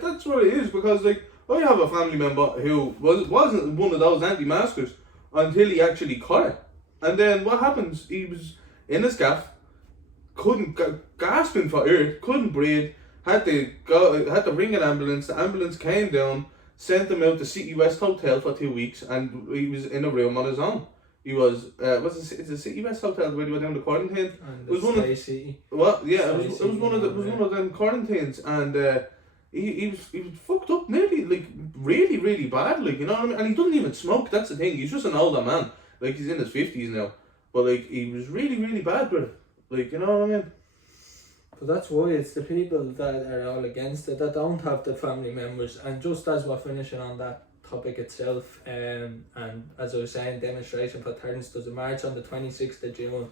That's what it is, because like, I have a family member who wasn't one of those anti-maskers until he actually caught it. And then what happens? He was in his gaff, gasping for air, couldn't breathe, had to ring an ambulance. The ambulance came down, sent him out to City West Hotel for 2 weeks, and he was in a room on his own. He was it's a City West Hotel where they were down to quarantine. And it was one of City. What? Yeah, it was one of them quarantines, and he was fucked up nearly, like, really, really bad, like, you know what I mean? And he doesn't even smoke, that's the thing. He's just an older man. Like, he's in his 50s now. But like, he was really, really bad with it. Like, you know what I mean? But that's why it's the people that are all against it, that don't have the family members. And just as we're finishing on that topic itself, and as I was saying, demonstration for Terence, there's a march on the 26th of June.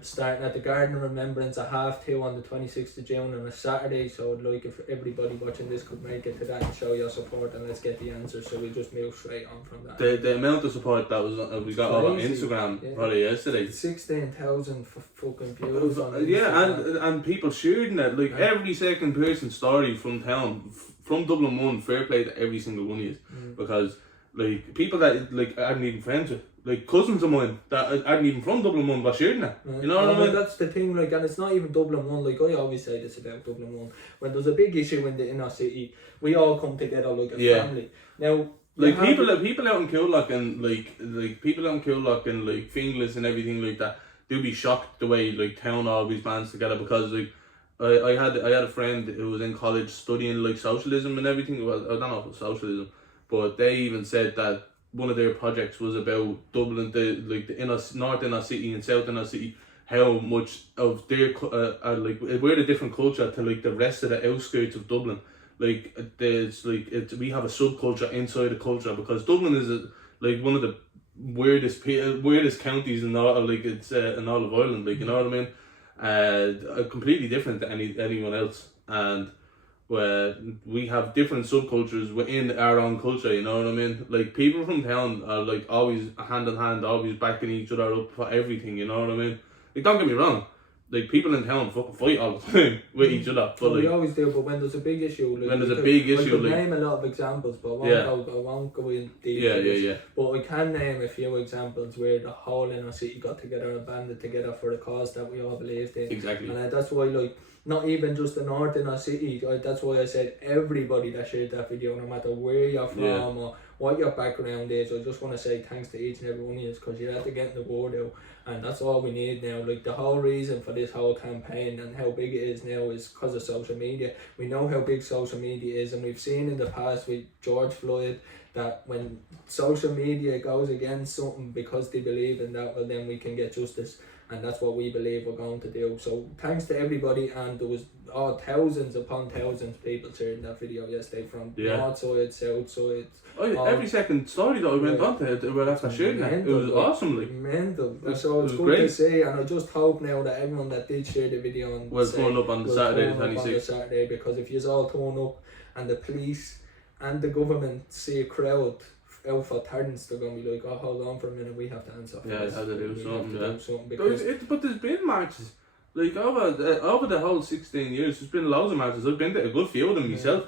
Starting at the Garden of Remembrance at 2:30 on the 26th of June on a Saturday, so I'd like if everybody watching this could make it to that and show your support, and let's get the answers, so we just move straight on from that. The amount of support that was we got on Instagram probably yesterday. 16,000 for fucking views on Instagram. Yeah, and people sharing it, like, every second person story from town, from Dublin 1, fair play to every single one of you, because like, people that like I hadn't even friends with, like cousins of mine that aren't even from Dublin 1 were sharing that. You know what I mean? That's the thing, like, and it's not even Dublin 1, like, I always say this about Dublin 1, when there's a big issue in the inner city, we all come together like a family. Now, like, people out in Coolock and like people out in Coolock and like Finglas and everything like that, they'll be shocked the way like town always bands together, because like I had a friend who was in college studying like socialism and everything. Well, I don't know if it was socialism, but they even said that one of their projects was about Dublin, the north inner city and south inner city, how much of their are like, we're a different culture to like the rest of the outskirts of Dublin. Like, we have a subculture inside the culture, because Dublin is one of the weirdest counties in all, like it's in all of Ireland, like, you know what I mean? Completely different to anyone else, and where we have different subcultures within our own culture, you know what I mean? Like, people from town are like always hand in hand, always backing each other up for everything, you know what I mean? Like, don't get me wrong, like, people in town fucking fight all the time with each other, but we always do, but when there's a big issue, like, when there's a big issue, I could like, name a lot of examples, but I won't go in deep. yeah. But I can name a few examples where the whole inner city got together and banded together for the cause that we all believed in. Exactly. And that's why, like, not even just the north inner city, that's why I said everybody that shared that video, no matter where you're from or what your background is, I just want to say thanks to each and every one of you, because you're at to getting the word out, and that's all we need now. Like, the whole reason for this whole campaign and how big it is now is because of social media. We know how big social media is, and we've seen in the past with George Floyd that when social media goes against something because they believe in that, well, then we can get justice. And that's what we believe we're going to do. So thanks to everybody, and there was thousands upon thousands of people sharing that video yesterday from north side, south side. Every second story that I went on to were after sharing that. It was awesome, like. Mental. So it's good to see, and I just hope now that everyone that did share the video and will turn up on the Saturday the 26th. Because if you all turn up and the police and the government see a crowd out for turns, they're going to be like, oh, hold on for a minute, we have to answer for this. Have to do something, because but there's been marches, like, over the whole 16 years, there's been loads of marches. I've been to a good few of them myself,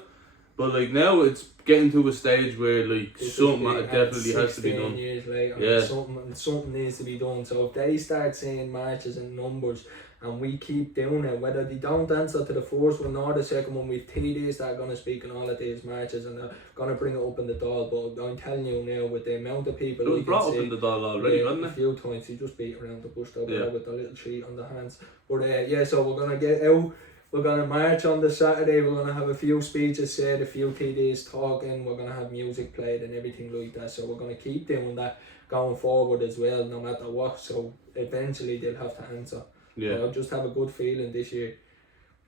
but, like, now it's getting to a stage where, like, something definitely has to be done. 16 years later, something needs to be done. So if they start seeing marches in numbers, and we keep doing it, whether they don't answer to the first one or the second one, we've TDs that are going to speak in all of these marches, and they're going to bring it up in the Dáil. But I'm telling you now, with the amount of people, it was brought up in the Dáil already, wasn't it? A few times. He just beat around the bush over there with the little tree on the hands. But so we're going to get out, we're going to march on the Saturday, we're going to have a few speeches said, a few TDs talking, we're going to have music played and everything like that. So we're going to keep doing that going forward as well, no matter what. So eventually they'll have to answer. Yeah. I'll just have a good feeling this year.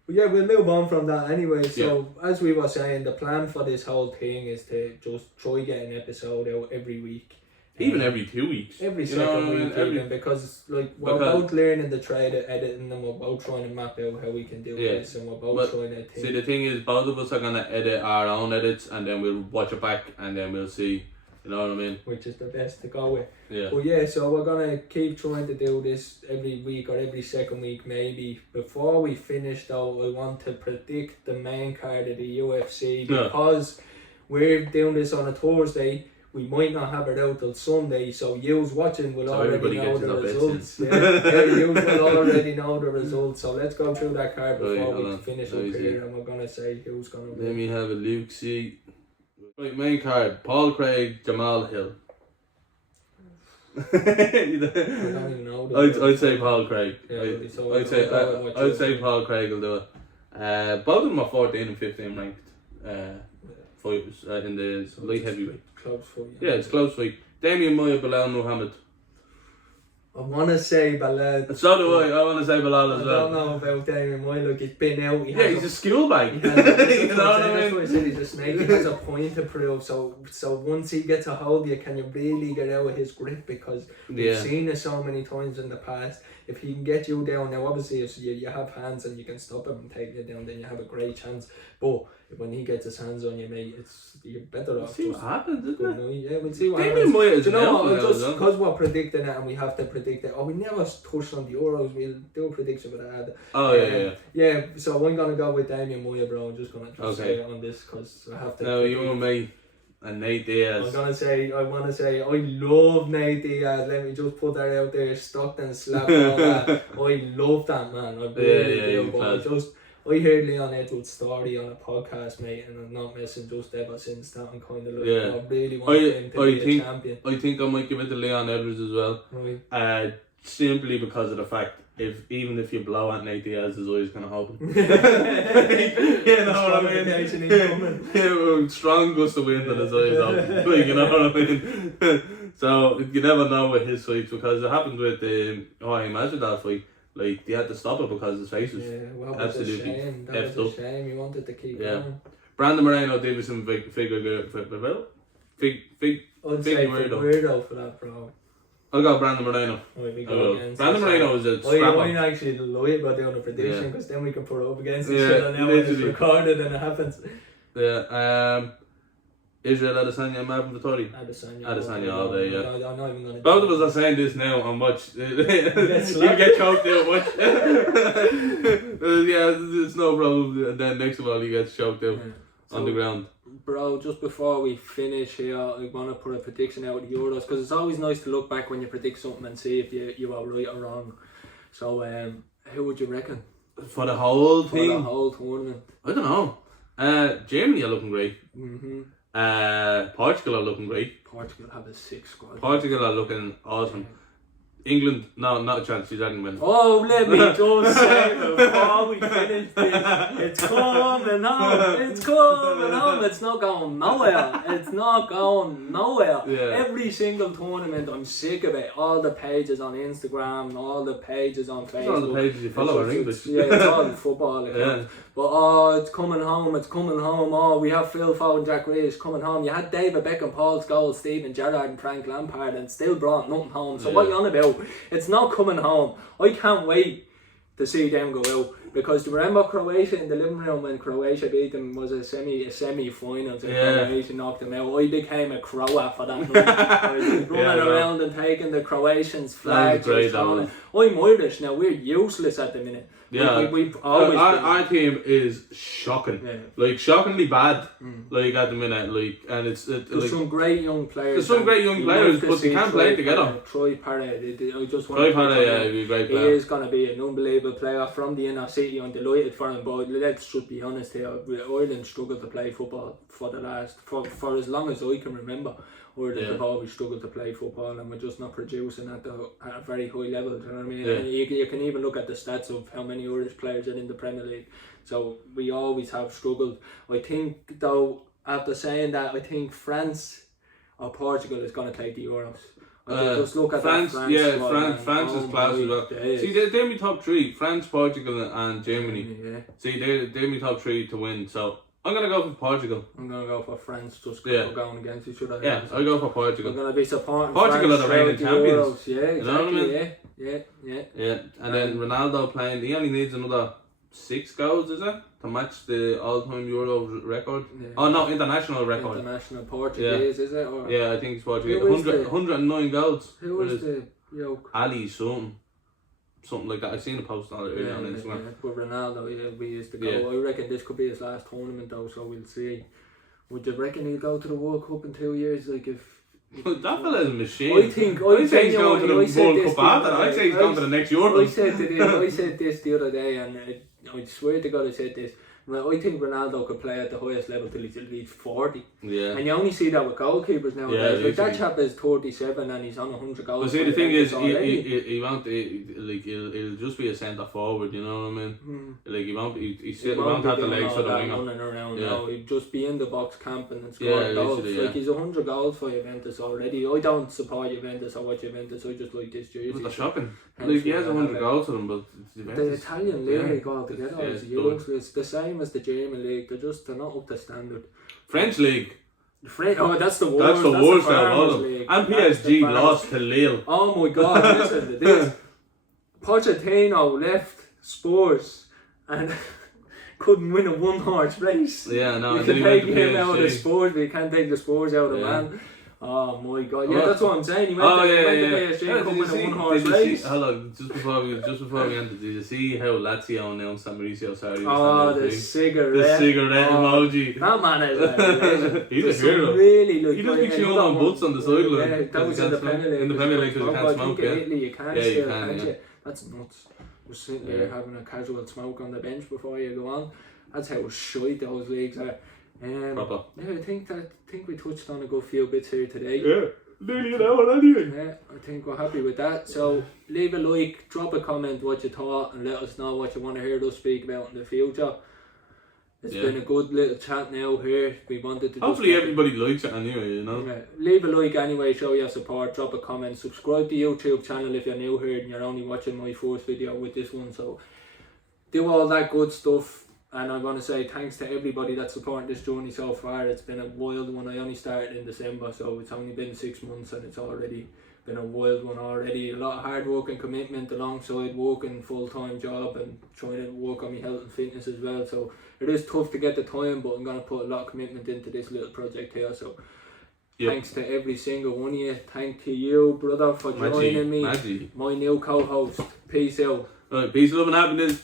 But yeah, we'll move on from that anyway. So as we were saying, the plan for this whole thing is to just try get an episode out every week. Even every 2 weeks. Every second week, even, because we're both learning the trade of editing, and we're both trying to map out how we can do this, and we're both trying to think. See, the thing is, both of us are going to edit our own edits, and then we'll watch it back, and then we'll see, you know what I mean? Which is the best to go with. Yeah. But so we're going to keep trying to do this every week or every second week maybe. Before we finish though, I want to predict the main card of the UFC, because we're doing this on a Thursday. We might not have it out till Sunday, so yous watching will already know the results. Yous will already know the results. So let's go through that card before we finish up here, and we're going to say who's going to win. Let me have a look, see. Right, main card, Paul Craig, Jamal Hill. I don't even know. I'd say Paul Craig. Yeah, I'd say Paul Craig will do it. Both of them are 14 and 15 ranked fighters in the light heavyweight. Close fight. Yeah, it's close fight. Damian Maia, Bilal Muhammad. I want to say Bilal. So do I want to say Bilal as well. I don't know about Damian Maia, like, he's been out. He's a skill bag. You know what I mean? I said he's a snake. He has a point to prove. So once he gets a hold of you, can you really get out of his grip? Because we've seen it so many times in the past. If he can get you down, now obviously if you have hands and you can stop him and take you down, then you have a great chance. But when he gets his hands on you, mate, you're better off. See what happens, isn't it? Yeah, we'll see what Damian Maia is you know what? Just because we're predicting it and we have to predict it. We never touched on the Euros. We'll do a prediction with that. Yeah, so I'm gonna go with Damian Maia, bro. I'm just gonna say it on this because I have to. No, you and me. And Nate Diaz. I want to say, I love Nate Diaz. Let me just put that out there. Stockton slap all that. I love that man. I really do. But I heard Leon Edwards' story on a podcast, mate, and I'm not messing just ever since that. I'm kind of like, I really want him to be a champion. I think I might give it to Leon Edwards as well. Right. Simply because of the fact, even if you blow at Nate Diaz, his eyes kind of open. You know what I mean? Yeah, strong gust of wind and his eyes open. Like, you know what I mean? So you never know with his fights, because it happened with I imagine that fight. Like, they had to stop it because his face was absolutely effed up. That was a shame. He wanted to keep going. Brandon Moreno, Davison, Fig. I'd Big say weirdo. weirdo for that, bro. I'll go Brandon Moreno. We I will. against Brandon us. Moreno is a I scrapper. actually lie about doing a prediction Yeah. because then we can put it up against each Yeah, other now when it's literally. recorded and it happens. Yeah. Israel Adesanya and Marvin Vittori. Adesanya all day, yeah. I'm not even gonna. Both of us are saying this now on watch. You slapped. get choked out, watch. Yeah, it's no problem. And then next of all, he gets choked out on the ground. Bro, just before we finish here, I want to put a prediction out of the Euros because it's always nice to look back when you predict something and see if you are right or wrong. So, who would you reckon? For the whole For thing? the whole tournament. I don't know. Germany are looking great. Mm-hmm. Portugal are looking great. Portugal have a 6 squad. Portugal are looking awesome. England, no, not a chance. You didn't win. Oh, let me just say before we finish this, it's coming home. It's coming home. It's not going nowhere. It's not going nowhere. Yeah. Every single tournament, I'm sick of it. All the pages on Instagram, all the pages on Facebook. All the pages you follow are English. It's all football accounts. Yeah. But oh, it's coming home. It's coming home. Oh, we have Phil Foden, Jack Grealish coming home. You had David Beckham, Paul Scholes, Steven Gerrard, and Frank Lampard, and still brought nothing home. So what are you on about? It's not coming home. I can't wait to see them go out because do you remember Croatia in the living room when Croatia beat them was a semi-finals and Croatia knocked them out. I became a Croat for that night. I was running around and taking the Croatians' flags. I'm Irish now. We're useless at the minute. Yeah, we've always our team is shocking, like shockingly bad. Like at the minute, like and it's there's like, some great young players. There's some great young players, but they can't play together. Troy Parrott, I just want Troy to Parrott, he'd be a great he player. is going to be an unbelievable player from the inner city. I'm delighted for him, but let's just be honest here. Ireland struggled to play football for as long as I can remember. Ireland have always struggled to play football and we're just not producing at a very high level, do you know what I mean? Yeah. And you can even look at the stats of how many Irish players are in the Premier League. So we always have struggled. I think though, after saying that, I think France or Portugal is going to take the Euros. Just look at France, that France France is class as well. See, they're my top three: France, Portugal, and Germany. Yeah. See, they're my top three to win. So I'm gonna go for Portugal. I'm gonna go for France. Just we're going against each other. Yeah, I'll go for Portugal. I'm gonna be supporting Portugal France are the reigning champions. Euros. Yeah, exactly. You know what I mean? Yeah. And then Ronaldo playing. He only needs another 6 goals, is it, to match the all-time Euro record? Yeah. Oh no, international record. International Portuguese, is it? Or yeah, I think it's Portuguese. 109 goals. Who was the yoke? Ali something like that. I've seen a post on it earlier on Instagram. Yeah. But Ronaldo, we used to go. I reckon this could be his last tournament though, so we'll see. Would you reckon he'll go to the World Cup in 2 years? Like if that fella's a machine. I think he's going to the World Cup after that. I'd say he's going to the next Euro. I said this the other day, and I swear to God I said this. I think Ronaldo could play at the highest level till he's at least 40. Yeah. And you only see that with goalkeepers nowadays. Like that chap is 37 and he's on 100 goals. But see, the thing is, he won't, he'll just be a centre forward, you know what I mean? Like, he won't have the legs for the winger. Running around now. He'd just be in the box camping and scoring goals. Like, he's 100 goals for Juventus already. I don't support Juventus or watch Juventus, I just like this jersey. But they're shocking. Like, he has 100 goals for them, but the Italian league altogether is huge. It's the same as the German league. They're not up to standard. French league. That's the worst. That's the worst out of all of them. League. And PSG lost to Lille. Oh my God! Listen to this. Pochettino left Spurs and couldn't win a one-horse race. Yeah, no. You can take him out of the Spurs, but you can't take the Spurs out of man. Oh my God! Yeah, that's what I'm saying. He went to PSG, couldn't win a one-horse race. Hold on, just before we ended, did you see how Lazio announced that Mauricio Sarri was the cigarette. The cigarette emoji. That man is a legend. He's a hero. Really, he just be chewing on butts on the sideline. Yeah, that was in the Premier League. In the Premier League, because you can't smoke. In Italy, you can't still, can't you? Yeah. That's nuts. We're sitting there having a casual smoke on the bench before you go on. That's how shite those leagues are. Proper. Yeah, I think we touched on a good few bits here today. Yeah. Nearly an hour anyway. Yeah, I think we're happy with that. So leave a like, drop a comment what you thought, and let us know what you want to hear us speak about in the future. It's been a good little chat now here. We wanted to hopefully everybody likes it anyway, you know. Yeah. Leave a like anyway, show your support, drop a comment, subscribe to the YouTube channel if you're new here and you're only watching my first video with this one. So do all that good stuff. And I want to say thanks to everybody that's supporting this journey so far. It's been a wild one. I only started in December, so it's only been 6 months and it's already been a wild one already. A lot of hard work and commitment alongside working full-time job and trying to work on my health and fitness as well. So it is tough to get the time, but I'm going to put a lot of commitment into this little project here. So thanks to every single one of you. Thank to you, brother, for joining me. My new co-host. Peace out. Peace, love and happiness.